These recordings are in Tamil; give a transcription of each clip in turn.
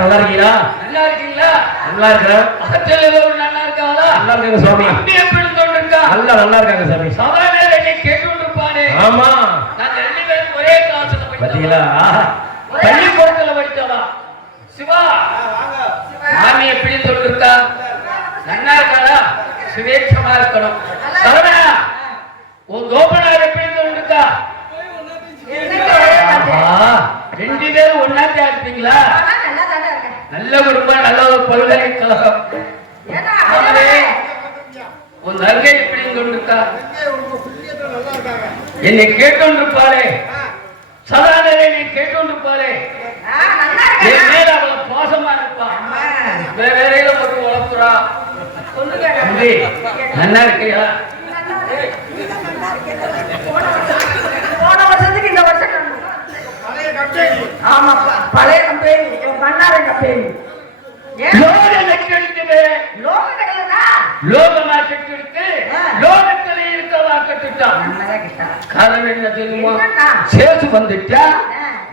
நல்லா இருக்கீங்களா? நல்லா இருக்கீங்களா? நல்லா இருக்கிறேன். ஆற்றல் எல்லோரும் நல்லா இருக்காங்களா? நல்லா இருக்காங்க சுவாமி. அப்படி எப்படி இருக்கா? நல்லா இருக்காங்க சாமி. சாதாரண என்னை கேட்டுருப்பானே. ஆமா. நான் 2 பேரும் ஒரே கிளாஸ்ல படிச்சீங்களா? பள்ளிக்கூடத்துல படிச்சவா. சிவா மாமி எப்படி சொல்லிருக்கா? நல்லா இருக்காளா? சுவேட்சமா இருக்கணும். சரவணா உன் கோபனார் எப்படி சொல்லிருக்கா? 2 பேரும் ஒன்னாத்தே இருப்பீங்களா? நல்ல குடும்பம், நல்ல ஒரு பல்கலைக்கழகம். உன் நங்கை எப்படி கொண்டிருக்கா? என்னை கேட்டோன்றிருப்பாளே, சாதாரண என்னை கேட்டோன்றிருப்பாளே, என் மேல அவளை பாசமா இருப்பா. வேறையில போட்டு வளர்ப்புறா. நல்லா இருக்கியா? போன வருஷத்துக்கு இந்த வருஷம் ஆமாப்பா, பழைய கம்பெனி மன்னார கம்பெனி லோகமா கெட்டு லோகத்திலே இருக்கவா கட்டுட்டான். காரணம் என்ன தெரியுமா? சேசு வந்துட்டா,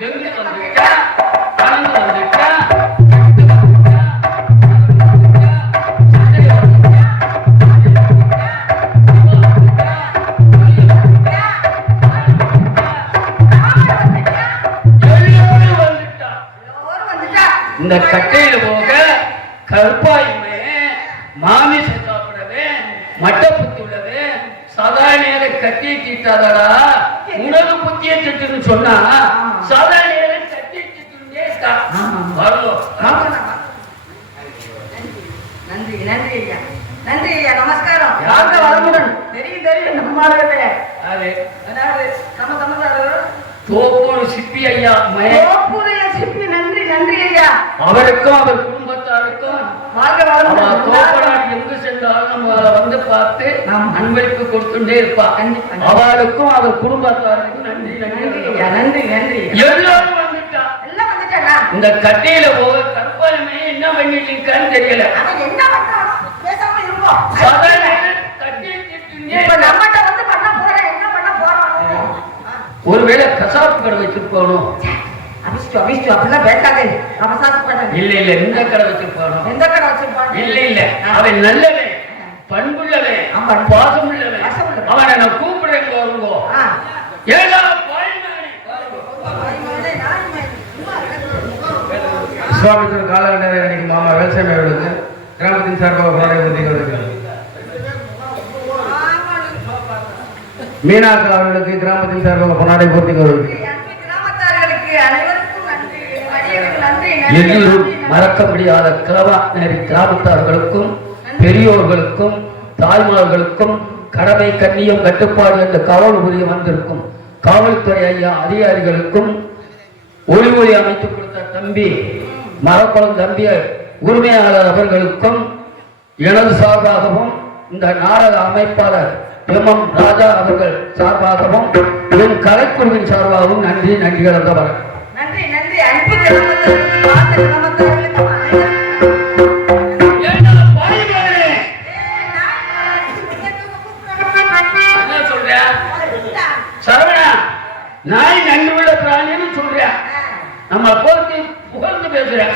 எங்க வந்துட்டா, பணம் வந்துட்டா, இந்த கட்டையில போக கருப்பாயுமே மாமிச சாப்பிடவே மட்டை புத்தி உள்ளவே சாதாரண கட்டி தீட்டாதடா. உணவு புத்திய திட்டுன்னு சொன்னா சாதாரண கட்டி திட்டுண்டே இருக்கா. நன்றி நன்றி ஐயா, நன்றி ஐயா, நமஸ்காரம். யாங்க வளமுடன். தெரியும் நம்மாலே அது நம்ம சமதாரர் தோப்பூர் சிப்பி ஐயா. சிப்பி நன்றி நன்றி ஐயா. அவருக்கும் அவர் குடும்பத்தாருக்கும் தோப்பனார் எங்கு சென்றாலும் நம்மளை வந்து பார்த்து அன்பளிப்பு கொடுத்துட்டே இருப்பா. அவளுக்கும் அவர் குடும்பத்தாருக்கும் நன்றி நன்றி ஐயா, நன்றி நன்றி. எல்லாரும் வந்துட்டா, எல்லாம் வந்துட்டாங்க. இந்த கட்டையில போக கற்பாலுமே என்ன பண்ணிட்டு இருக்கான்னு தெரியல. என்ன பண்றானோ பேசாம இருப்போம். சாதாரண கட்டையை திட்டுனே நம்மகிட்ட வந்து பண்ண போறேன், என்ன பண்ண போறோம்? ஒருவேளை கசாப்பு கடை வச்சிருக்கணும். அபிஷ்டு அப்படிலாம் பேசாதே. இல்ல இந்த கடை வச்சிருப்பானோ. எந்த கடை வச்சிருப்பான்? இல்ல அவன் நல்லவன், பண்புள்ளவன், பாசமுள்ளவன். அவனை நான் கூப்பிடுறேன் வருங்கோ. விஸ்வாமித்திரர் காலகட்டத்தில் இன்னைக்கு மாமா வேல்சாமி அவர்களுக்கு கிராமத்தின் சார்பாக போராட உறுதிகள் மீனாக்கள் அவர்களுக்கு கிராமத்தின் சார்பாக போராட உறுதிகள் எல்லோரும் மறக்க முடியாத கிராமத்தார்களுக்கும் பெரியோர்களுக்கும் தாய்மார்களுக்கும் கடமை கண்ணியம் கட்டுப்பாடு என்ற காவல் புரிய வந்திருக்கும் காவல்துறை ஐயா அதிகாரிகளுக்கும் ஒளி அமைத்துக் கொடுத்த தம்பி மரக்குளம் தம்பி உரிமையாளர் அவர்களுக்கும் எனது சார்பாகவும் இந்த நாடக அமைப்பாளர் எம் ராஜா அவர்கள் சார்பாகவும் என் கலைக்குழுவின் சார்பாகவும் நன்றி நன்றிகள். நன்றி நன்றி. அன்பு சரவணா, நாய் நன்றி உள்ள பிராணின்னு சொல்றியா? நம்ம போட்டு புகழ்ந்து பேசுறேன்.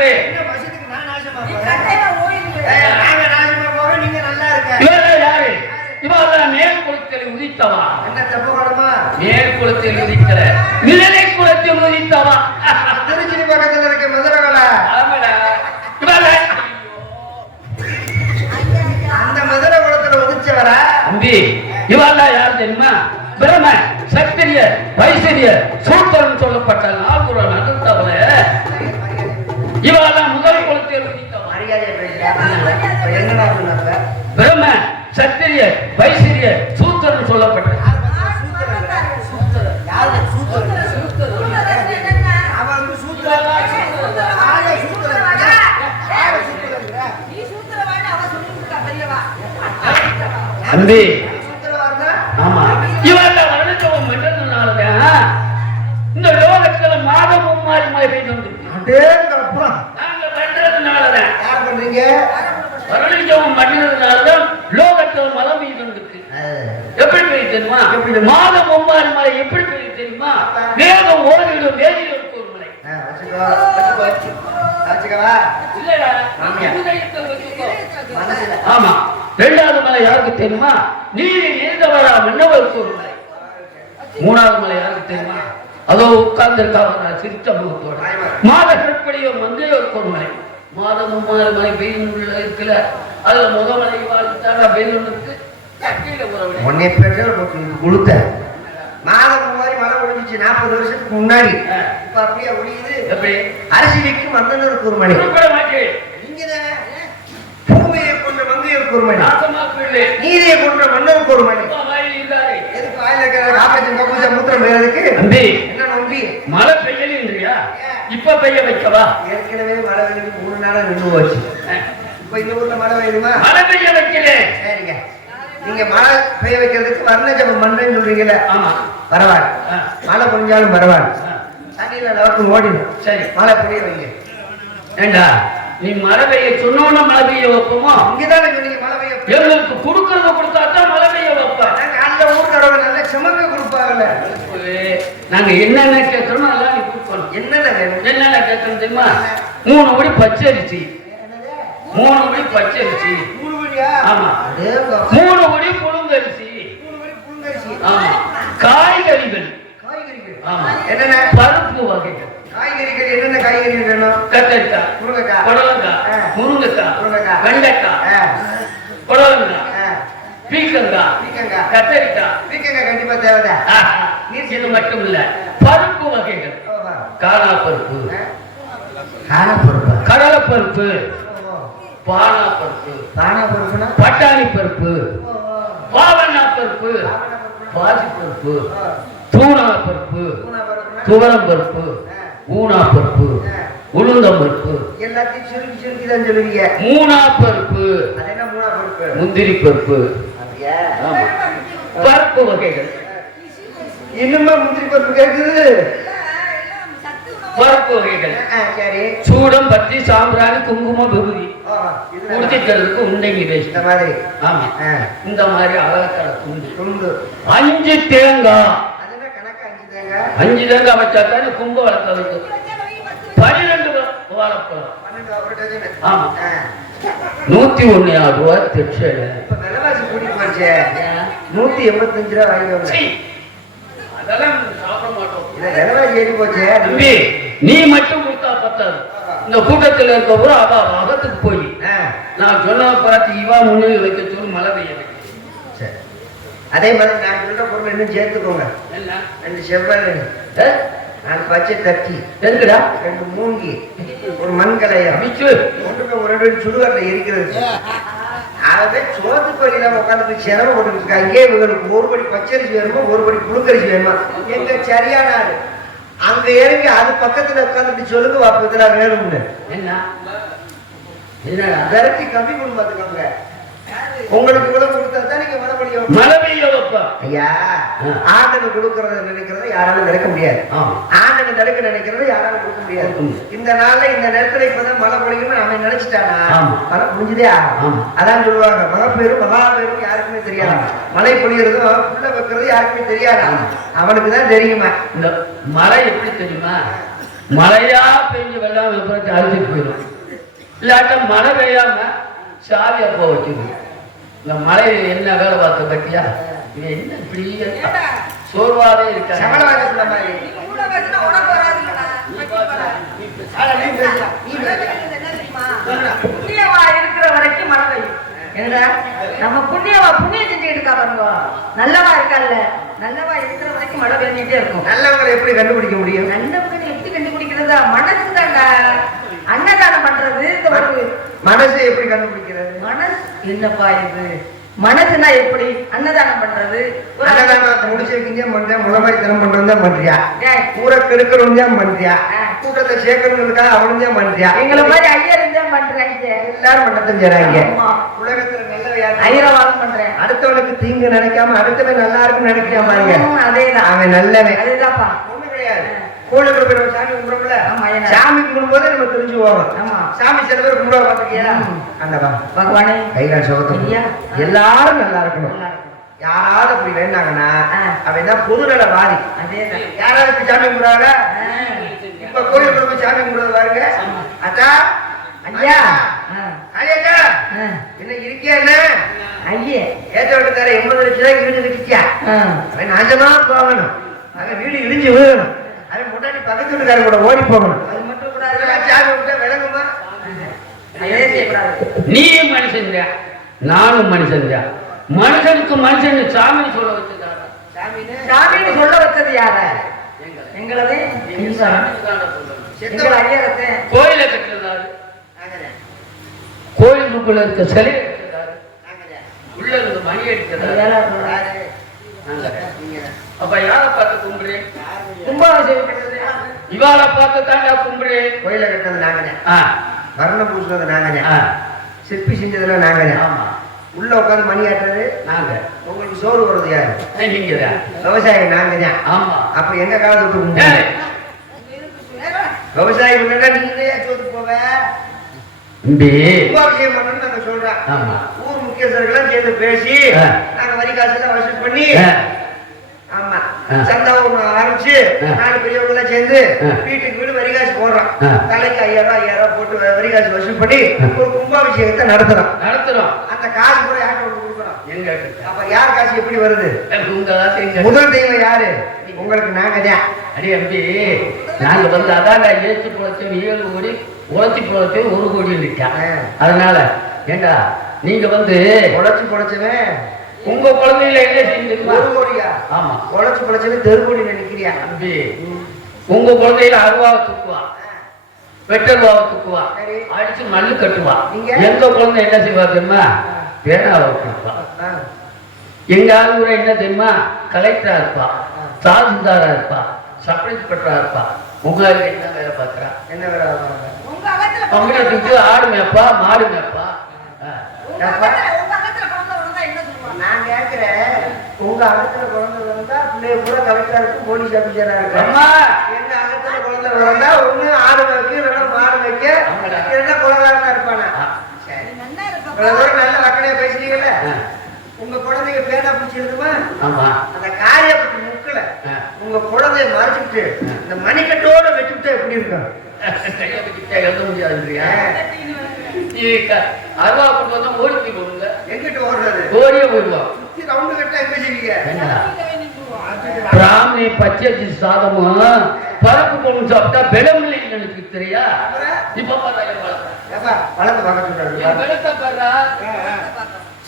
யாரு என்ன பசத்துக்கு நான் நாசமா நீ போறேன்? கட்டையில ஓடிட்டு நாங்க நாசமா போறோம், நீங்க நல்லா இருக்க. இவெல்லாம் யாரு இவெல்லாம் மேல் குளத்தில் உதித்தவா என்ன தப்பு குணமா? மேல் குளத்தில் உதிக்கிற நிழலை குளத்தில் உதித்தவா திருச்சி பக்கத்துல இருக்க மதுரகலை. ஆமாடா இவெல்லாம் அந்த மதுரை குளத்துல உதிச்சவரா? தம்பி இவெல்லாம் யார் தெரியுமா பிரம சத்திரிய வைசரிய சூத்திரன் சொல்லப்பட்ட நால்குற நடுத்தவள இவெல்லாம் முதல் குளத்தில் உதித்தவா மரியாதையா பேசுறேன். எங்கடா சொன்னாங்க? பிரம சத்திரிய வைசரிய சூத்திரன் சொல்லப்பட்ட யாரு சூத்திரன்? அவன் வந்து சூத்திரன். ஆளே சூத்திரன். ஆளே சூத்திரன். நீ சூத்திரவான்னு அவ சொல்லி கொடுத்தா பெரியவா. தம்பி சூத்திரவாருன்னா? ஆமா இவெல்லாம் வருடத்தவம் பண்றதுனாலதான் இந்த லோகத்துல மாதமும் மாறி மாறி பெய்து வந்துருக்கு அடேங்கப்பா. நாங்க பண்றதுனாலதான் யார் பண்றீங்க? வருடத்தவம் பண்றதுனாலதான் லோகத்துல மழை பெய்து வந்துருக்கு எப்படி பெய்யுது தெரியுமா மாதம் ஒவ்வாறு மழை எப்படி பெய்யுது தெரியுமா வேகம் ஓடிடும் வேதியிற்கு ஒரு மழை வச்சுக்கவா. இல்லடா ஆமாய்யா. இருதயத்தை வச்சுக்கோ. மனசுல. ஆமா ரெண்டாவது மலை யாருக்கு தெரியுமா நீரில் இருந்தவரா மன்னவருக்கு ஒரு மலை மூணாவது மலை யாருக்கு தெரியுமா அதோ உட்கார்ந்து இருக்காங்க சிரித்த முகத்தோட மாத கற்படியோ மந்தையோருக்கு ஒரு மலை மாதமும் மாறு மலை பெய்யும் இருக்குல்ல அதுல முகமலை வாழ்த்தாங்க பெய்யுக்கு கீழே உறவு உன்னை பெட்ரோல் போட்டு கொடுத்த மாதம் மாதிரி மழை ஒழிஞ்சிச்சு 40 வருஷத்துக்கு முன்னாடி. இப்ப அப்படியே ஒழியுது. எப்படி அரசியலுக்கு மன்னனுக்கு ஒரு மணி. குறிப்பிட மாட்டேன் நீங்க பூமியை கொண்ட மங்கையருக்கு ஒரு மணி. நாசமாக்குள்ளே நீதியை கொண்ட மன்னருக்கு ஒரு மணி. வாயில் இருந்தாரே எதுக்கு வாயில இருக்கிற காக்கத்தின் கபூச மூத்திரம் பெய்யறதுக்கு? தம்பி என்ன நம்பி? மழை பெய்யலைன்றியா இப்ப பெய்ய வைக்கவா ஏற்கனவே மழை பெய்யுது 3 நாளா நின்று போச்சு. இப்ப இந்த ஊர்ல மழை பெய்யுமா? மழை பெய்ய வைக்கிறேன் சரிங்க. நீங்க மழை பெய்ய வைக்கிறதுக்கு வர்ண ஜபம் பண்றேன்னு சொல்றீங்கல்ல, ஆமா பரவாயில்ல. மழை பொழிஞ்சாலும் பரவாயில்ல. தண்ணியில நமக்கு ஓடிடும். சரி மழை பெய்ய வைங்க. ஏண்டா நீ மழை பெய்ய சொன்னோன்னு மழை பெய்ய வைப்போமா இங்கதானே சொன்னீங்க மழை பெய்ய. எங்களுக்கு கொடுக்கறத கொடுத்தாதான் மழை பெய்ய வைப்பேன் அந்த ஊர்க்காரவங்க நல்ல சுமக்க கொடுப்பாங்கல்ல. நாங்க என்னென்ன கேட்கறோமோ எல்லாம் நீ கொடுக்கணும் என்னென்ன வேணும்? என்னென்ன கேட்கணும் தெரியுமா 3 படி பச்சரிசி 3 படி பச்சரிசி 3 மணியா? ஆமா அதேப்பா. 3 படி புழுங்கரிசி 3 மணி புழுங்கரிசி. ஆமா காய்கறிகள் காய்கறிகள். ஆமா என்னென்ன பருப்பு வகைகள் காய்கறிகள்? என்னென்ன காய்கறிகள் வேணும்? கத்தரிக்காய் முருங்கைக்காய், புடலங்காய் முருங்கைக்காய் முருங்கைக்காய், வெண்டைக்காய் புடலங்காய் ஆ, பீக்கங்காய் பீக்கங்காய். கத்தரிக்காய் பீக்கங்காய் கண்டிப்பா தேவைதான். இது மட்டும் இல்ல பருப்பு வகைகள் ஓஹோ. காணா பருப்பு ஆ. காணப்பருப்பா? கடலைப்பருப்பு ஓஹோ. பானா பருப்பு காணப்பருப்புனா? பட்டாணி பருப்பு ஓஹோ. பாவண்ணா பருப்பு பாசி பருப்பு தூணா பருப்பு பூனாப்பருப்புனா? துவரம் பருப்பு ஊனா பருப்பு உளுந்தம் பருப்பு எல்லாத்தையும் சுருக்கி சுருக்கி தான் சொல்லுவீங்க. மூணா பருப்பு அது என்ன மூணா பருப்பு? முந்திரி பருப்பு அப்படியா? ஆமா பருப்பு வகைகள் இன்னுமா முந்திரி பருப்பு கேக்குது? எல்லாம் சத்து உணவு. பருப்பு வகைகள் சரி. சூடம் பத்தி சாம்பிராணி குங்குமம் விபூதி ஓஹோ. இதுதான். குடிக்கிறதுக்கு உண்டைங்க இந்த பேசிட்டேன் மாதிரி. ஆமா ஆ. இந்த மாதிரி அழகத்தர துண்டு துண்டு. 5 தேங்காய் அது என்ன கணக்கு? 5 தேங்காய். 5 தேங்காய் வச்சா தானே கும்ப வளர்க்கறதுக்கு வச்சா வை, 10 12 வாழைப்பழம் 12 ஒரு டஜனு. ஆமா ஆ. 101 ரூபாய் திருச்சேடு இப்ப விலைவாசி கூடி போச்சே. 185 ரூபா வாங்கிக்கோங்க. சீ, அதெல்லாம் சாப்பிட மாட்டோம் இல்ல விலைவாசி ஏறி போச்சே. தம்பி நீ மட்டும் கொடுத்தா பத்தாது இந்த கூட்டத்தில் இருக்கவரும் அவ அகத்துக்கு போய் ஆ. நான் சொன்ன பார்த்து இவா முன்னே வைக்க சொல்லி மழை பெய்ய வைக்க. சரி. அதே மாதிரி நான் சொல்ற பொருள் இன்னும் சேர்த்துக்கோங்க. என்ன 2 செவ்வாழை, ஏ? 4 பச்சை தட்டி, எதுக்குடா 2 மூங்கி, ஒரு மண்கலையம், பிச்சு ஒன்றுக்கு ஒரு 2 சுடுகாட்டில் இருக்கிறது. அதை சோத்து பள்ளியில உட்காந்து சிரமம் போட்டுக்கிட்டு இருக்காங்க. இவங்களுக்கு 1 படி பச்சரிசி வேணுமா, 1 படி புழுக்கரிசி வேணுமா? எங்க சரியான ஆளு அங்க இறங்கி அது பக்கத்துல உட்காந்துட்டு சொல்லுங்க வாப்பு இதெல்லாம் வேணும்னு. என்ன என்னடா விரட்டி கம்மி பண்ணி பார்த்துக்கோங்க. உங்களுக்கு இவ்வளவு கொடுத்தா தான் நீங்க மழை முடியும். மழை பெய்ய வைப்பா ஐயா, ஆண்டவன் கொடுக்கறத நினைக்கிறத யாராலும் நினைக்க முடியாது. ஆமா ஆண்டவன் தடுக்க நினைக்கிறத யாராலும் கொடுக்க முடியாது. இந்த நாள்ல இந்த நேரத்துல இப்பதான் மழை பொழியும்னு அவன் நினைச்சிட்டானா ஆமா. மழை முடிஞ்சதே ஆகும். ஆமா. அதான் சொல்லுவாங்க மகப்பேரும் மகாபேரும் யாருக்குமே தெரியாது. மழை பொழியறதும் புள்ள வைக்கிறது யாருக்குமே தெரியாது. அவனுக்கு தான் தெரியுமா. இந்த மழை எப்படி தெரியுமா மழையா பெஞ்சு வெள்ளாம அப்புறம் அழுதுட்டு போயிடும். இல்லாட்டா மழை பெய்யாம சாவி அப்போ வச்சுக்கணும். இந்த மழை என்ன வேலை பார்க்க பத்தியா இவன் என்ன இப்படி சோர்வாவே இருக்காங்க. புண்ணியவா இருக்கிற வரைக்கும் மழை பெய்யும். என்னடா நம்ம புண்ணியம் செஞ்சுக்கிட்டு இருக்கா பாருங்க. நல்லவா இருக்கல்ல, நல்லவா இருக்கிற வரைக்கும் மழை பெஞ்சிட்டே இருக்கும். நல்லவங்களை எப்படி கண்டுபிடிக்க முடியும்? நல்லவங்க எப்படி கண்டுபிடிக்கிறதா? மனசு தான்டா அன்னதானம் பண்றது. மனசு எப்படி கண்டுபிடிக்கிறது? மனசு என்னப்பா இது? மனசுனா எப்படி அன்னதானம் பண்றது? முடிச்சு வைக்கணும் பண்றேன், முளமாரி தினம் பண்றோம் தான் பண்றியா? ஊரை கெடுக்கிறோம் தான் பண்றியா? கூட்டத்தை சேர்க்கணுங்கிறதுக்காக அவனும் தான் பண்றியா? எங்களை மாதிரி ஐயர் தான் பண்றாங்க. எல்லாரும் பண்ணத்தான் செய்றாங்க. உலகத்துல நல்ல ஐயரவாதம் பண்றேன். அடுத்தவனுக்கு தீங்கு நினைக்காம அடுத்தவன் நல்லா இருக்குன்னு நினைக்கிறான் பாருங்க. அதேதான், அவன் நல்லவன். அதுதான்ப்பா. ஒண்ணு கிடையாது. கோயிலுக்கு போய் நம்ம சாமி கும்பிடுறோம்ல, சாமி கும்பிடும்போது நம்ம தெரிஞ்சு போவோம். சாமி சில பேர் கும்பிட பார்த்துக்கியா? அந்தவா பகவானே கைகால் சோகத்தை எல்லாரும் நல்லா இருக்கணும். யாராவது அப்படி வேண்டாங்கன்னா அவன் தான் பொதுநலவாதி. அதேதான். யாராவது இப்ப சாமி கும்பிடுறாங்க? இப்ப கோயிலுக்கு போய் சாமி கும்பிடுறது பாருங்க. அத்தா ஐயா ஐயா என்ன இருக்கியா? என்ன ஐயே ஏற்ற விட்டு தர 80 லட்சம் ரூபாய்க்கு வீடு கட்டிச்சியா? அவன் நாசமா போகணும். அவன் வீடு இடிஞ்சு விழுகணும். அவன் முன்னாடி பக்கத்து வீட்டுக்காரன் கூட ஓடி போகணும். அது மட்டும் கூட சாமி விட்டா விளங்குமா? நீயும் மனுஷன், நானும் மனுஷன். மனுஷனுக்கு மனுஷன் சாமி சொல்ல வச்சதா? சாமின்னு சொல்ல வச்சது யார? எங்களது கோயிலை கட்டுறதாரு, கோயிலுக்குள்ள இருக்க சிலை கட்டுறதாரு, உள்ள இருந்து மணி அடிக்கிறதாரு. அப்ப யாரை பார்த்து கும்பிடுறேன்? கும்பாபிஷேகம் இவாளை பார்த்து தாண்டா கும்பிடுறேன். கோயிலை கட்டுறது நாங்கனே, வர்ணம் பூசுறது நாங்கனே, சிற்பி செஞ்சதுல நாங்கனே, உள்ள உட்காந்து மணி ஆட்டுறது நாங்க. உங்களுக்கு சோறு வருது யாரு? நீங்க விவசாயி நாங்க தான். ஆமா. அப்ப எங்க காலத்து விட்டு விவசாயி முன்னாடி நீங்க சோத்துக்கு போவ கும்பாபிஷேகம் பண்ணணும்னு நாங்க சொல்றோம். ஊர் முக்கியஸ்தர்கள் சேர்ந்து பேசி நாங்க வரி காசு எல்லாம் வசூல் பண்ணி, ஆமா சந்தாவும் ஆரம்பிச்சு 4 பெரியவங்க எல்லாம் சேர்ந்து வீட்டுக்கு வீடு வரிகாசு போடுறோம். தலைக்கு 5000 போட்டு வரிகாசு வசூல் பண்ணி ஒரு கும்பாபிஷேகத்தை நடத்துறோம். அந்த காசு கூட யார்கிட்ட கொடுக்குறோம்? எங்க. அப்ப யார் காசு எப்படி வருது? முதல் தெய்வம் யாரு? உங்களுக்கு நாங்க தான். அடி அம்பி, நாங்க வந்து அதாங்க ஏற்றி பொழைச்சோம் 7 கோடி, உழைச்சி பொழைச்சோம் 1 கோடி நிற்காங்க. அதனால ஏண்டா நீங்க வந்து உழைச்சி பொழைச்சவன் உங்க குழந்தையில என்ன செஞ்சிருக்கா? 1 கோடியா? ஆமா. உழைச்சி பொழைச்சவன் தெருக்கோடி நினைக்கிறியா? அம்பி, உங்க குழந்தையில அருவாவை தூக்குவா, பெட்ரோல்வாவை தூக்குவா, அடிச்சு மல்லு கட்டுவா. எங்க குழந்தை என்ன செய்வா தெரியுமா? பேனாவை கொடுப்பா. எங்க ஆளுநர் என்ன தெரியுமா? கலெக்டரா இருப்பா, தாசில்தாரா இருப்பா, சப் இன்ஸ்பெக்டரா இருப்பா. உங்க என்ன வேலை பார்க்கறா? என்ன வேலை? அவங்களுக்கு ஆடு மேப்பா, மாடு மேப்பா. நான் கேட்கிறேன், உங்க அகத்துல குழந்தை பிறந்தா பிள்ளைய பூரா கலெக்டரா இருக்கும், போலீஸ் ஆபீசரா இருக்கு. எங்க அகத்துல குழந்தை பிறந்தா ஒண்ணு ஆடு வைக்க, இல்லைன்னா மாடு வைக்க, இல்லைன்னா குலகாரனா இருப்பானா? நல்ல வக்கனையா பேசுறீங்கல்ல. உங்க குழந்தைங்க பேனா பிடிச்சிருக்குமா? அந்த காரியப்பட்டு முக்கல உங்க குழந்தைய மறைச்சிட்டு இந்த மணிக்கட்டோட வச்சுட்டு எப்படி இருக்கும்? எழுத முடியாது. அருவா கொண்டு வந்தா ஓடி போய் கொடுங்க. எங்கிட்ட ஓடுறது? ஓடியே போயிடுவோம். சுத்தி ரவுண்டு கட்ட எங்க செய்வீங்க? பிராமணி பச்சை சாதமும் பருப்பு பொண்ணு சாப்பிட்டா பெலம் இல்லைன்னு நினைச்சு தெரியா? இப்ப வளர்ந்து பார்க்க சொல்றாரு.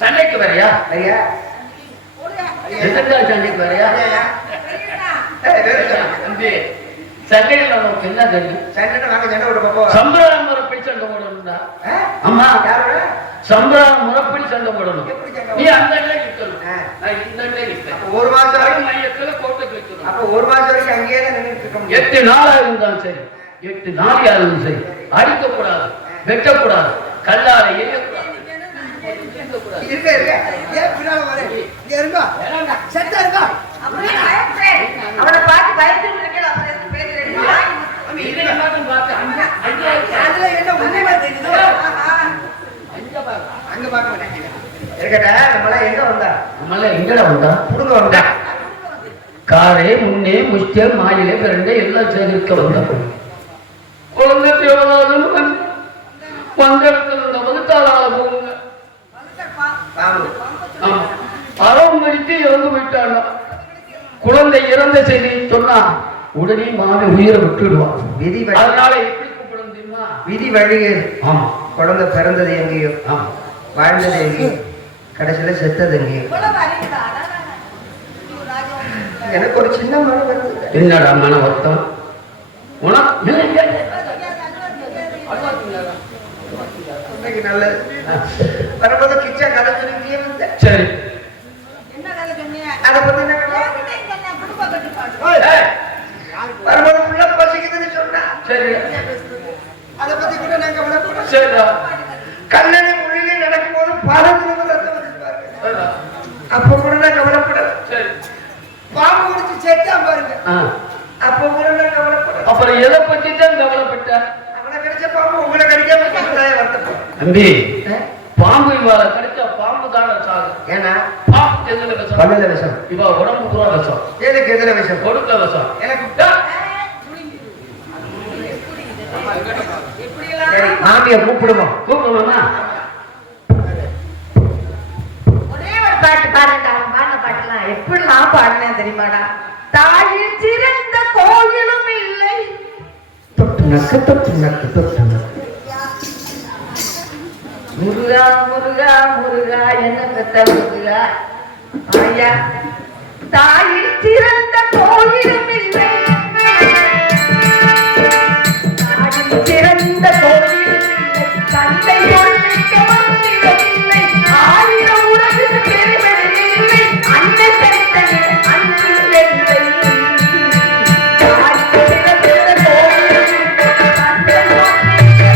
சண்டைக்கு வரையா? ஐயா சண்டைக்கு வரையா? சண்டையில் நமக்கு என்ன தெரியும்? சம்பிரதாய முறைப்படி சண்டை போடணும்டா. ஆமா, சம்பிரதாய முறைப்படி சண்டை போடணும். நீ அந்த இந்த நிற்பேன். 1 மாசம் வரைக்கும் மையத்துல கோட்டை வைக்கணும். அப்ப 1 மாசம் வரைக்கும் அங்கேயே தான் நின்றுட்டு இருக்க முடியும். 8 நாளா இருந்தாலும் சரி, 8 நாள் இருந்தாலும் சரி, அடிக்கக்கூடாது, வெட்டக்கூடாது, கல்லால எரியக்கூடாது. இருக்க இருக்க ஏன் பின்னால வரே? இங்க இருங்க. செட்டா இருங்க. அவனை பார்த்து பயந்துட்டு இருக்கல. அப்புறம் எதுக்கு பேசுறீங்க? இதை மட்டும் பார்த்து அதுல என்ன உண்மையா தெரியுது? அங்க பார்க்க மாட்டேங்க. இருக்கடா, நம்மள எங்க வந்தா? நம்மள எங்கடா வந்தா? புடுங்க வந்தா. காரே முன்னே முஷ்டிய மாயிலே பிறந்த எல்லாம் சேர்க்க வந்தோம். தேவராஜன் வந்த இடத்துல இந்த வகுத்தாளால போகுங்க. ஆமா, அறம் மணிக்கு இறந்து போயிட்டாங்க. குழந்தை இறந்த செய்தி சொன்னா உடனே மாலை உயிரை விட்டுடுவான். விதி அதனால எப்படி கூப்பிடும் தெரியுமா? விதி வழியே. ஆமா, குழந்தை பிறந்தது எங்கேயோ, ஆமா, வாழ்ந்தது எங்கேயோ, கடைசியில செத்தது எங்கேயோ. எனக்கு ஒரு சின்ன மனம் வருது. என்னடா மன வருத்தம் உனக்கு? நல்லது. வரும்போது கிச்சா கதை சொல்லிக்கிட்டே வந்தேன். சரி, அதை பத்தி வரும்போது புள்ள பசிக்குதுன்னு சொன்னா, சரி, அதை பத்தி கூட நான் கவலைப்படுறேன். சரிடா, கல்லணை மொழியிலே நடக்கும் போது பாலத்துல சரிடா, அப்ப கூட நான் கவலைப்படுறேன். சரி. பாம்பு குடிச்சு செத்தா பாருங்க, ஆ, அப்ப கூட நான் கவலைப்படுறேன். அப்புறம் எதை பத்தி தான் கவலைப்பட்ட? அவனை கடிச்ச பாம்பு உங்களை கடிக்காம வருத்தப்படும். தம்பி, பாம்பு இவாள கடிச்சா பாம்பு தானே சாகு. ஏன்னா பாம்பு எதுல விஷம்? பல்லுல விஷம். இவ உடம்பு பூரா விஷம். எதுக்கு எதுல விஷம்? கொடுக்க விஷம். எனக்கு சரி, மாமியை கூப்பிடுவோம். கூப்பிடுவோமா? ஒரே ஒரு பாட்டு பாருங்க. அவன் பாடின பாட்டுலாம் எப்படிலாம் பாடினேன் தெரியுமாடா? தாயில் சிறந்த கோயிலும் இல்லை. தொட்டு நக்கு தொட்டு நக்கு தொட்டு நக்கு. முருகா முருகா முருகா என்ன பெத்த முருகா ஐயா. தாயில் சிறந்த கோயிலும் இல்லை, தாயில் சிறந்த கோயிலும் இல்லை, தந்தை பொருளுக்கு மந்திரமில்லை, ஆயிரம் உலகு பெருமதி இல்லை, அண்ணன் தந்தனே அன்பு இல்லை. தாயில் சிறந்த கோயிலும் இல்லை, தந்தை பொருளுக்கு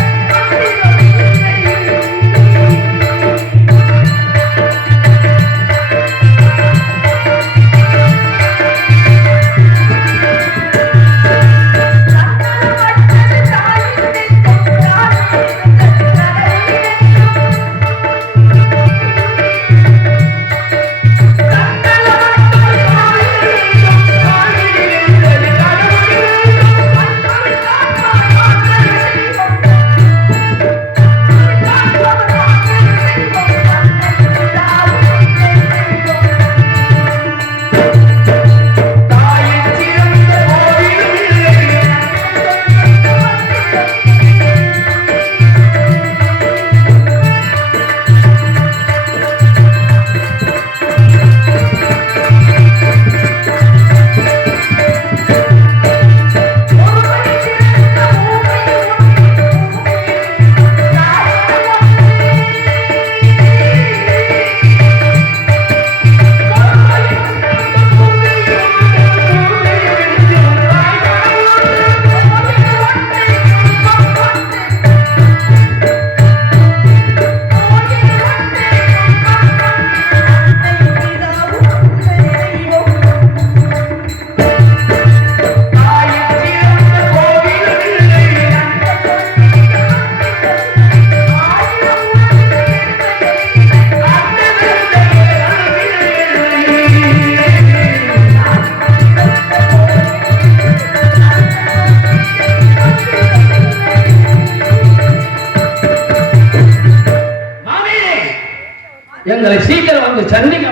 எங்களை சீக்கிரம் வந்து சந்திக்க